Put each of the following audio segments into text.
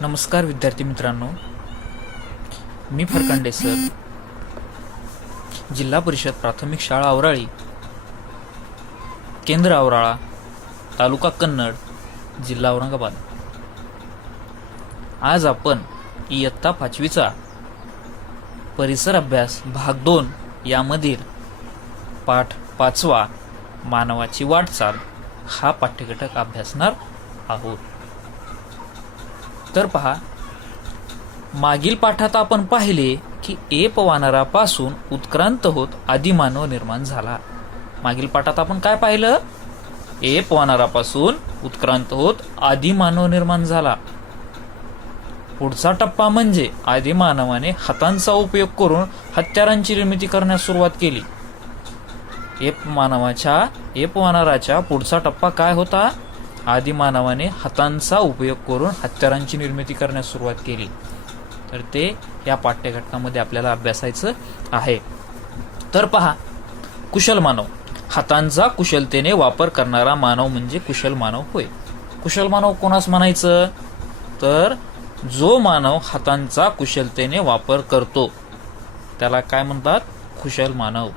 नमस्कार विद्यार्थी मित्रांनो. मी फरकांडे सर. जिल्हा परिषद प्राथमिक शाळा आवराळी केंद्र आवराळा तालुका कन्नड जिल्हा औरंगाबाद. आज आपण इयत्ता पाचवीचा परिसर अभ्यास भाग दोन यामधील पाठ पाचवा मानवाची वाटचाल हा पाठ्यघटक अभ्यासणार आहोत. तर पहा मागील पाठात आपण पाहिले की एप वानरापासून उत्क्रांत होत आदिमानव निर्माण झाला. मागील पाठात आपण काय पाहिलं? एप वानरापासून उत्क्रांत होत आदिमानव निर्माण झाला. पुढचा टप्पा म्हणजे आदिमानवाने हातांचा उपयोग करून हत्यारांची निर्मिती करण्यास सुरुवात केली. एप मानवाच्या एप वानराच्या पुढचा टप्पा काय होता? आदिमानवाने हातांचा उपयोग करून हत्यारांची निर्मिती करण्यास सुरुवात केली. तर ते या पाठ्यघटकामध्ये आपल्याला अभ्यासायचं आहे. तर पहा कुशल मानव. हातांचा कुशलतेने वापर करणारा मानव म्हणजे कुशल मानव होय. कुशल मानव कोणास म्हणायचं? तर जो मानव हातांचा कुशलतेने वापर करतो त्याला काय म्हणतात? कुशल मानव.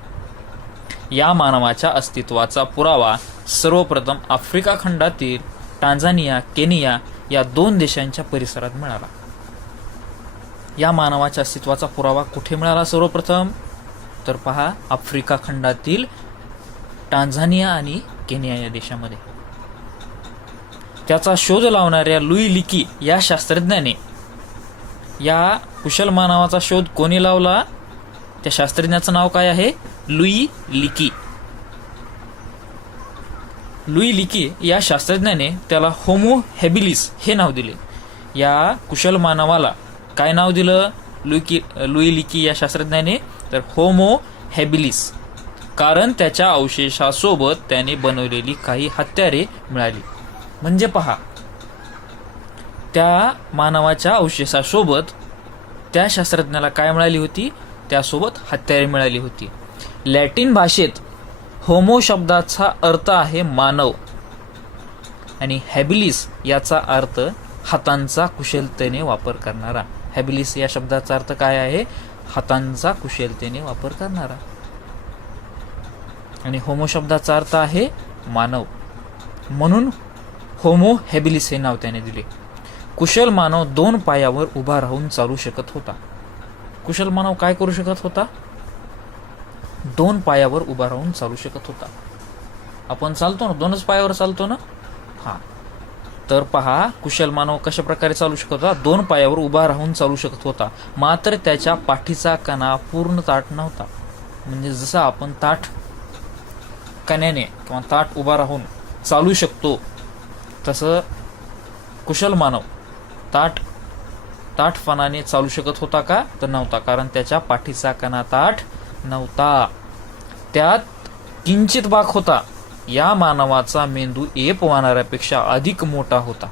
या मानवाच्या अस्तित्वाचा पुरावा सर्वप्रथम आफ्रिका खंडातील टांझानिया केनिया या दोन देशांच्या परिसरात मिळाला. या मानवाच्या अस्तित्वाचा पुरावा कुठे मिळाला सर्वप्रथम? तर पहा आफ्रिका खंडातील टांझानिया आणि केनिया या देशामध्ये. त्याचा शोध लावणाऱ्या लुई लिकी या शास्त्रज्ञाने या कुशल मानवाचा शोध कोणी लावला? त्या शास्त्रज्ञाचं नाव काय आहे? लुई लिकी. लुई लिकी या शास्त्रज्ञाने त्याला होमो हॅबिलिस हे नाव दिले. या कुशल मानवाला काय नाव दिलं? लुईकी लुई लिकी या शास्त्रज्ञाने? तर होमो हॅबिलिस. कारण त्याच्या अवशेषासोबत त्याने बनवलेली काही हत्यारे मिळाली. म्हणजे पहा त्या मानवाच्या अवशेषासोबत त्या शास्त्रज्ञाला काय मिळाली होती? त्यासोबत हत्यारे मिळाली होती. लॅटिन भाषेत होमो शब्दाचा अर्थ आहे मानव. आणि हॅबिलिस याचा अर्थ हातांचा कुशलतेने वापर करणारा. हॅबिलिस या शब्दाचा अर्थ काय आहे? हातांचा कुशलतेने वापर करणारा. आणि होमो शब्दाचा अर्थ आहे मानव. म्हणून होमो हॅबिलिस हे नाव त्याने दिले. कुशल मानव दोन पायावर उभा राहून चालू शकत होता. कुशल मानव काय करू शकत होता? दोन पायावर उभा राहून चालू शकत होता. आपण चालतो ना? दोनच पायावर चालतो ना? हा. तर पहा कुशल मानव कशा प्रकारे चालू शकत होता? दोन पायावर उभा राहून चालू शकत होता. मात्र त्याच्या पाठीचा कणा पूर्ण ताट नव्हता. म्हणजे जसं आपण ताठ कण्याने किंवा ताट उभा राहून चालू शकतो तसं कुशल मानव ताट ताठपणाने चालू शकत होता का? तर नव्हता. कारण त्याच्या पाठीचा कणा ताठ नव्हता. त्यात किंचित भाग होता. या मानवाचा मेंदू एप वाहणाऱ्यापेक्षा अधिक मोठा होता.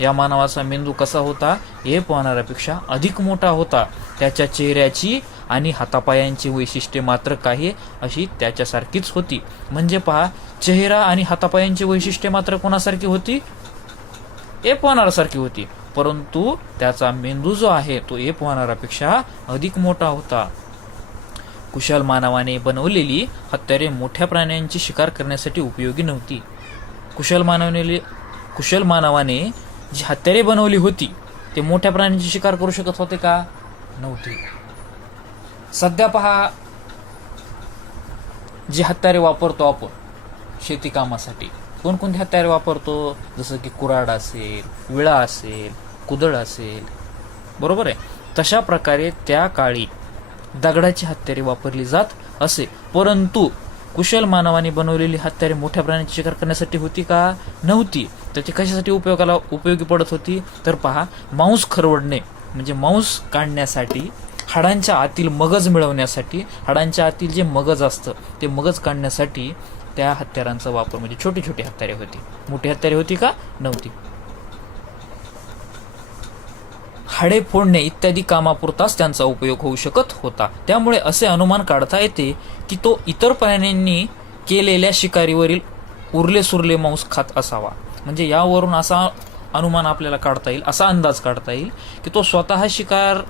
या मानवाचा मेंदू कसा होता? एप वाहणाऱ्यापेक्षा अधिक मोठा होता. त्याच्या चेहऱ्याची आणि हातापायांची वैशिष्ट्ये मात्र काही अशी त्याच्यासारखीच होती. म्हणजे पहा चेहरा आणि हातापायांची वैशिष्ट्ये मात्र कोणासारखी होती? एप वाहणाऱ्यासारखी होती. परंतु त्याचा मेंदू जो आहे तो एप वाहणाऱ्यापेक्षा अधिक मोठा होता. कुशल मानवाने बनवलेली हत्यारे मोठ्या प्राण्यांची शिकार करण्यासाठी उपयोगी नव्हती. कुशल मानवने कुशल मानवाने जी हत्यारे बनवली होती ते मोठ्या प्राण्यांची शिकार करू शकत होते का? नव्हते. सध्या पहा जी हत्यारे वापरतो आपण शेती कामासाठी कोणकोणती हत्यारे वापरतो? जसं की कुऱ्हाड असेल विळा असेल कुदळ असेल. बरोबर आहे? तशा प्रकारे त्या काळी दगडाची हत्यारे वापरली जात असे. परंतु कुशल मानवाने बनवलेली हत्यारे मोठ्या प्राण्यांची शिकार करण्यासाठी होती का? नव्हती. तर ती कशासाठी उपयोगाला उपयोगी पडत होती? तर पहा मांस खरवडणे म्हणजे मांस काढण्यासाठी हाडांच्या आतील मगज मिळवण्यासाठी हाडांच्या आतील जे मगज असतं ते मगज काढण्यासाठी त्या हत्यारांचा वापर म्हणजे छोटी छोटी हत्यारे होती. मोठी हत्यारे होती का? नव्हती. हाडे फोडणे इत्यादी कामापुरताच त्यांचा उपयोग होऊ शकत होता. त्यामुळे असे अनुमान काढता येते की तो इतर प्राण्यांनी केलेल्या शिकारीवरील उरले सुरले मांस खात असावा. म्हणजे यावरून असा अनुमान आपल्याला काढता येईल असा अंदाज काढता येईल की तो स्वतः शिकार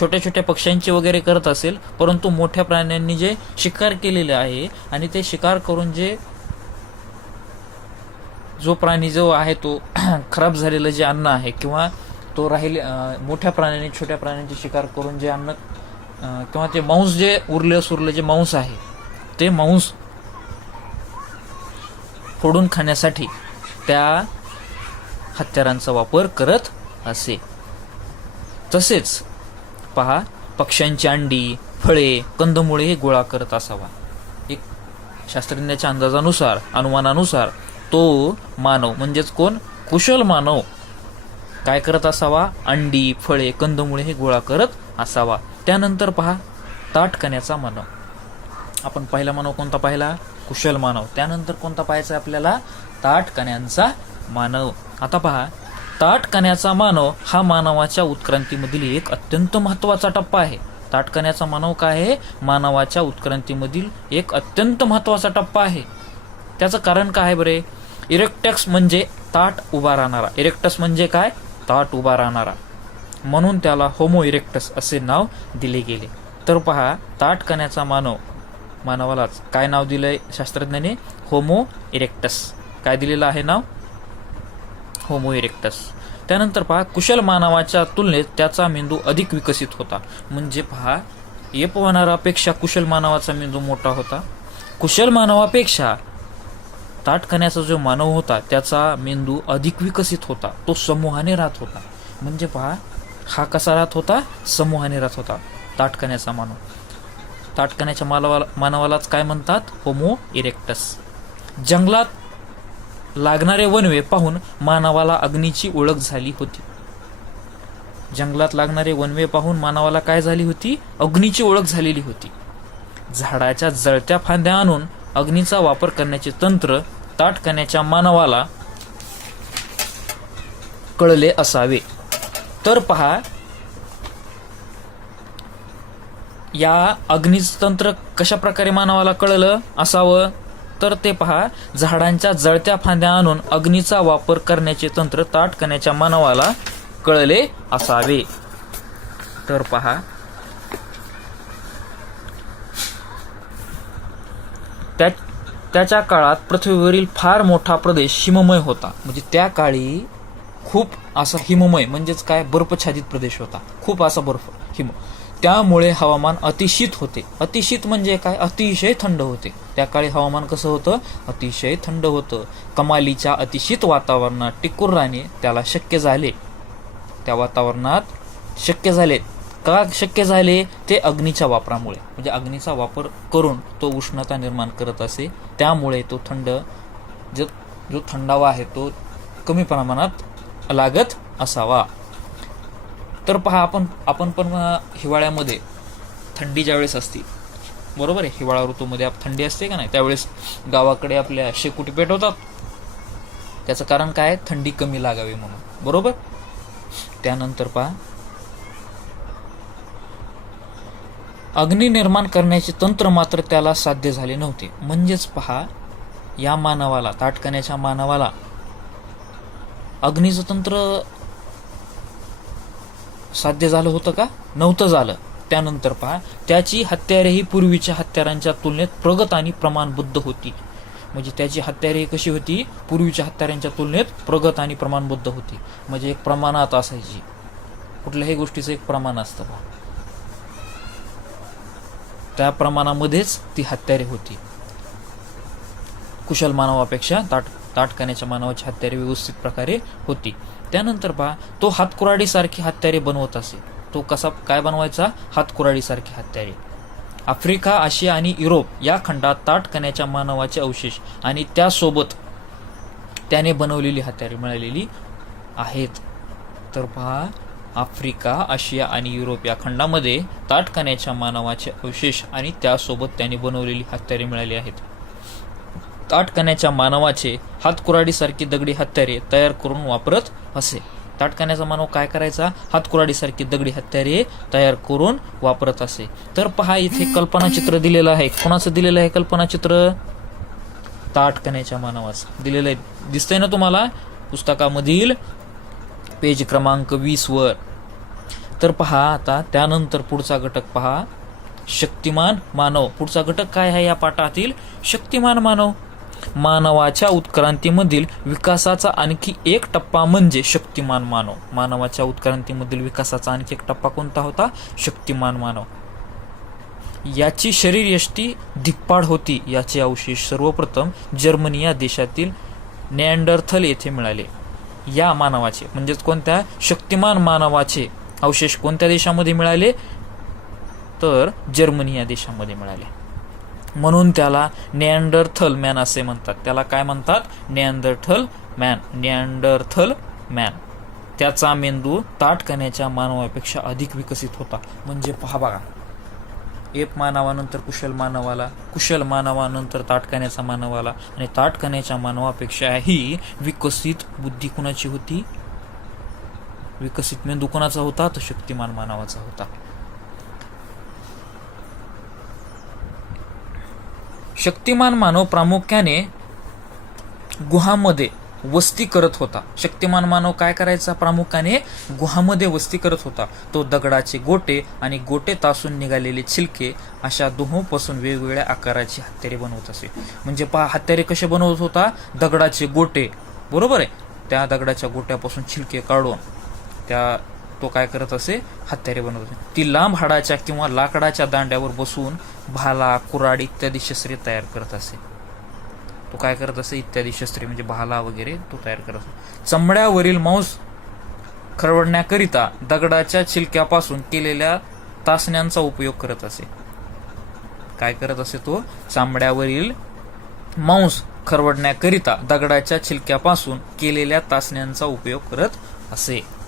छोट्या छोट्या पक्ष्यांची वगैरे करत असेल परंतु मोठ्या प्राण्यांनी जे शिकार केलेले आहे आणि ते शिकार करून जे जो प्राणी जो आहे तो खराब झालेलं जे अन्न आहे किंवा तो राहिले मोठ्या प्राण्याने छोट्या प्राण्यांची शिकार करून जे अन्न किंवा ते मांस जे उरले सुरले जे मांस आहे ते मांस फोडून खाण्यासाठी त्या हत्यारांचा वापर करत असे. तसेच पहा पक्ष्यांची अंडी फळे कंदमुळे हे गोळा करत असावा. एक शास्त्रज्ञाच्या अंदाजानुसार अनुमानानुसार तो मानव म्हणजेच कोण? कुशल मानव. काय करत असावा? अंडी फळे कंदमुळे हे गोळा करत असावा. त्यानंतर पहा ताटकण्याचा मानव. आपण पहिला मानव कोणता पाहिला? कुशल मानव. त्यानंतर कोणता पाहायचा आहे आपल्याला? ताटकण्यांचा मानव. आता पहा ताटकण्याचा मानव हा मानवाच्या उत्क्रांतीमधील एक अत्यंत महत्त्वाचा टप्पा आहे. ताटकण्याचा मानव काय आहे? मानवाच्या उत्क्रांतीमधील एक अत्यंत महत्त्वाचा टप्पा आहे. त्याचं कारण काय आहे बरे? इरेक्टक्स म्हणजे ताट उभा राहणारा. इरेक्टस म्हणजे काय? ताट उभा राहणारा. म्हणून त्याला होमो इरेक्टस असे नाव दिले गेले. तर पहा ताट कण्याचा मानव मानवालाच काय नाव दिलंय शास्त्रज्ञाने? होमो इरेक्टस काय दिलेलं आहे नाव? होमो इरेक्टस त्यानंतर पहा कुशल मानवाच्या तुलनेत त्याचा मेंदू अधिक विकसित होता. म्हणजे पहा येपवणारापेक्षा कुशल मानवाचा मेंदू मोठा होता. कुशल मानवापेक्षा ताटकण्याचा जो मानव होता त्याचा मेंदू अधिक विकसित होता. तो समूहाने राहत होता. म्हणजे पहा हा कसा राहत होता? समूहाने राहत होता. ताटकण्याचा मानव. ताटकण्याच्या मानवाला मानवालाच काय म्हणतात? होमो इरेक्टस जंगलात लागणारे वनवे पाहून मानवाला अग्नीची ओळख झाली होती. जंगलात लागणारे वनवे पाहून मानवाला काय झाली होती? अग्नीची ओळख झालेली होती. झाडाच्या जळत्या फांद्या आणून अग्नीचा वापर करण्याचे तंत्र ताटकण्याच्या मानवाला कळले असावे. तर पहा या अग्नीचं तंत्र कशा प्रकारे मानवाला कळलं असावं? तर ते पहा झाडांच्या जळत्या फांद्या आणून अग्नीचा वापर करण्याचे तंत्र ताटकण्याच्या मानवाला कळले असावे. तर पहा त्या त्याच्या काळात पृथ्वीवरील फार मोठा प्रदेश हिममय होता. म्हणजे त्या काळी खूप असा हिममय म्हणजेच काय? बर्फछादित प्रदेश होता. खूप असा बर्फ हिम. त्यामुळे हवामान अतिशीत होते. अतिशीत म्हणजे काय? अतिशय थंड होते. त्या काळी हवामान कसं होतं? अतिशय थंड होतं. कमालीच्या अतिशीत वातावरणात टिकून राहणे त्याला शक्य झाले. त्या वातावरणात शक्य झाले का शक्य झाले ते अग्नीच्या वापरामुळे. म्हणजे अग्नीचा वापर करून तो उष्णता निर्माण करत असे. त्यामुळे तो थंड जो जो थंडावा आहे तो कमी प्रमाणात लागत असावा. तर पहा आपण आपण पण हिवाळ्यामध्ये थंडी ज्यावेळेस असते बरोबर आहे? हिवाळा ऋतूमध्ये आप थंडी असते का नाही? त्यावेळेस गावाकडे आपल्या शेकुटी पेटवतात त्याचं कारण काय? थंडी कमी लागावी म्हणून. बरोबर? त्यानंतर पहा अग्नी निर्माण करण्याचे तंत्र मात्र त्याला साध्य झाले नव्हते. म्हणजेच पहा या मानवाला ताटकण्याच्या मानवाला अग्नीचं तंत्र साध्य झालं होतं का? नव्हतं झालं. त्यानंतर पहा त्याची हत्यारे ही पूर्वीच्या हत्यारांच्या तुलनेत प्रगत आणि प्रमाणबद्ध होती. म्हणजे त्याची हत्यारे कशी होती? पूर्वीच्या हत्यारांच्या तुलनेत प्रगत आणि प्रमाणबद्ध होती. म्हणजे एक प्रमाणात असायची. कुठल्याही गोष्टीचं एक प्रमाण असतं पहा. त्या प्रमाणामध्येच ती हत्यारे होती. कुशल मानवापेक्षा ताट ताटकण्याच्या मानवाची हत्यारे व्यवस्थित प्रकारे होती. त्यानंतर पहा तो हातकुराडीसारखी हत्यारे बनवत असे. तो कसा काय बनवायचा? हातकुराडीसारखी हत्यारे. आफ्रिका आशिया आणि युरोप या खंडात ताटकण्याच्या मानवाचे अवशेष आणि त्यासोबत त्याने बनवलेली हत्यारे मिळालेली आहेत. तर पहा आफ्रिका आशिया आणि युरोप या खंडामध्ये ताटकण्याच्या मानवाचे अवशेष आणि त्यासोबत त्याने बनवलेली हत्यारे मिळाली आहेत. ताटकण्याच्या मानवाचे हातकुराडीसारखी दगडी हत्यारे तयार करून वापरत असे. ताटकण्याचा मानव काय करायचा? हातकुराडीसारखी दगडी हत्यारे तयार करून वापरत असे. तर पहा इथे कल्पनाचित्र दिलेलं आहे. कोणाचं दिलेलं आहे कल्पनाचित्र ताटकण्याच्या मानवाचं. दिलेलं आहे. दिसतंय ना तुम्हाला? पुस्तकामधील पेज क्रमांक वीसवर तर पहा आता त्यानंतर पुढचा घटक पहा. शक्तिमान मानव. पुढचा घटक काय आहे या पाठातील? शक्तिमान मानव. मानवाच्या उत्क्रांतीमधील विकासाचा आणखी एक टप्पा म्हणजे शक्तिमान मानव. मानवाच्या उत्क्रांतीमधील विकासाचा आणखी एक टप्पा कोणता होता? शक्तिमान मानव. याची शरीरयष्टी धिप्पाड होती. याचे अवशेष सर्वप्रथम जर्मनी या देशातील नॅन्डरथल येथे मिळाले. या मानवाचे म्हणजेच कोणत्या शक्तिमान मानवाचे अवशेष कोणत्या देशामध्ये मिळाले? तर जर्मनी या देशामध्ये मिळाले. म्हणून त्याला नॅन्डरथल मॅन असे म्हणतात. त्याला काय म्हणतात? Neanderthal man. Neanderthal man. त्याचा मेंदू ताटकण्याच्या मानवापेक्षा अधिक विकसित होता. म्हणजे पहा बघा. एक मानवानंतर कुशल मानवाला कुशल मानवानंतर ताटकण्याचा मानवाला आणि ताटकण्याच्या मानवापेक्षाही विकसित बुद्धी कुणाची होती? विकसित मेंदू कोणाचा होता? तर शक्तिमान मानवाचा होता. शक्तिमान मानव प्रामुख्याने गुहामध्ये वस्ती करत होता. शक्तिमान मानव काय करायचा? प्रामुख्याने गुहामध्ये वस्ती करत होता. तो दगडाचे गोटे आणि गोटे तासून निघालेले छिलके अशा दोहोपासून वेगवेगळ्या आकाराची हत्यारे बनवत असे. म्हणजे पहा हत्यारे कसे बनवत होता? दगडाचे गोटे. बरोबर आहे? त्या दगडाच्या गोट्यापासून छिलके काढून त्या तो काय करत असे? हत्यारे बनवत असे. ती लांब हाडाच्या किंवा लाकडाच्या दांड्यावर बसून भाला कुराड इत्यादी शस्त्रे तयार करत असे. तो काय करत असे इत्यादी शस्त्रे म्हणजे भाला वगैरे तो तयार करत असे. चमड्यावरील मांस खरवडण्याकरिता दगडाच्या छिलक्यापासून केलेल्या तासण्यांचा उपयोग करत असे. काय करत असे तो? चांबड्यावरील मांस खरवडण्याकरिता दगडाच्या छिलक्यापासून केलेल्या तासण्यांचा उपयोग करत असे.